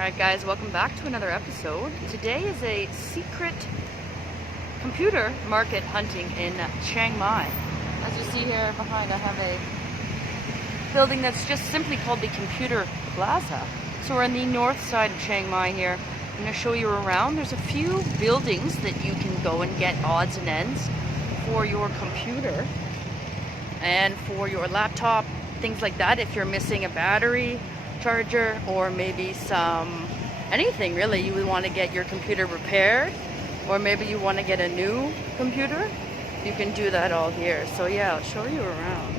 Alright guys, welcome back to another episode. Today is a secret computer market hunting in Chiang Mai. As you see here behind, I have a building that's just simply called the Computer Plaza. So we're on the north side of Chiang Mai here. I'm going to show you around. There's a few buildings that you can go and get odds and ends for your computer and for your laptop, things like that. If you're missing a battery charger or maybe anything really, you would want to get your computer repaired, or maybe you want to get a new computer, you can do that all here. So yeah, I'll show you around.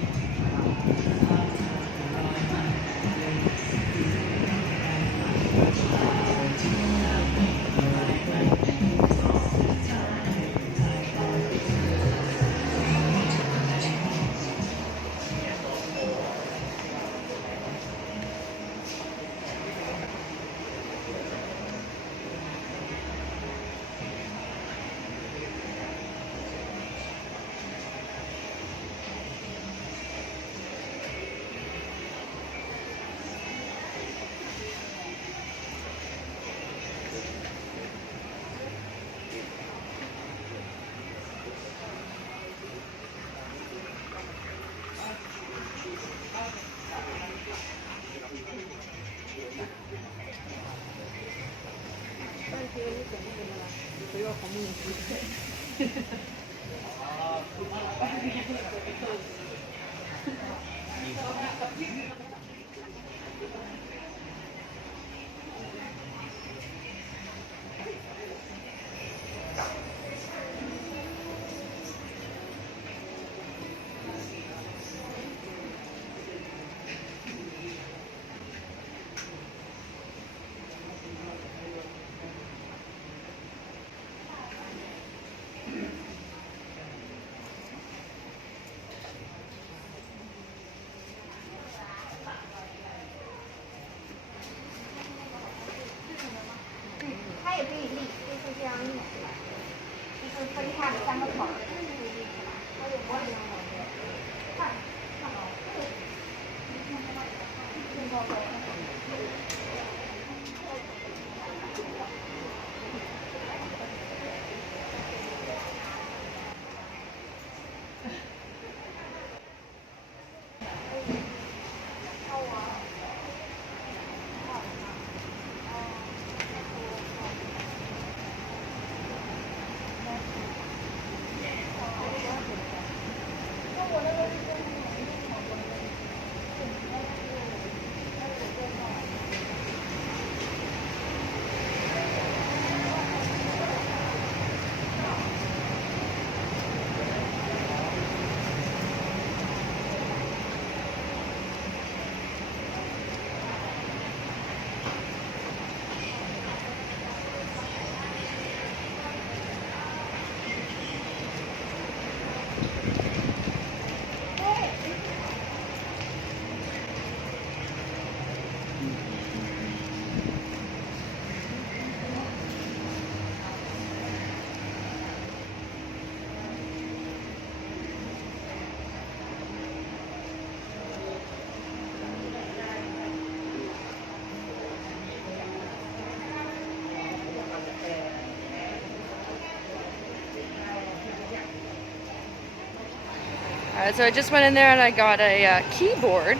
Alright, so I just went in there and I got a keyboard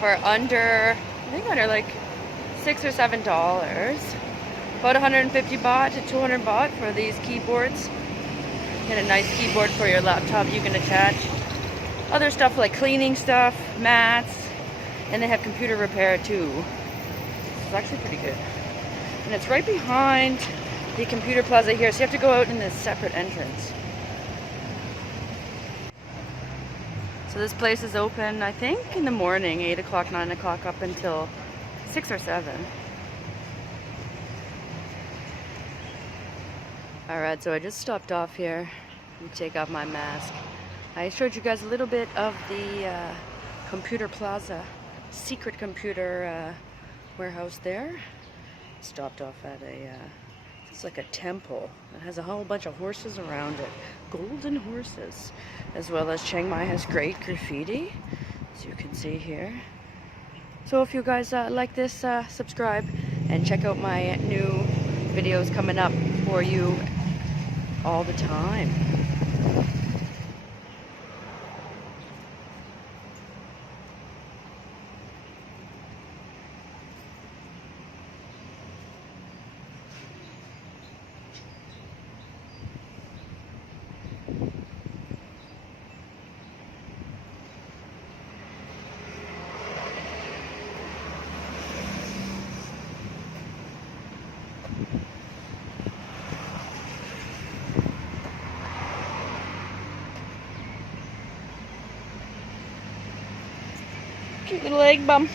for under like $6 or $7. About 150 baht to 200 baht for these keyboards. Get a nice keyboard for your laptop. You can attach other stuff like cleaning stuff, mats, and they have computer repair too. It's actually pretty good. And it's right behind the Computer Plaza here, so you have to go out in this separate entrance. So this place is open, I think, in the morning, 8 o'clock, 9 o'clock, up until 6 or 7. Alright, so I just stopped off here and take off my mask. I showed you guys a little bit of the Computer Plaza, secret computer warehouse there. Stopped off at it's like a temple. It has a whole bunch of horses around it. Golden horses. As well as Chiang Mai has great graffiti, as you can see here. So if you guys like this, subscribe, And check out my new videos coming up for you all the time. Cute little egg bum.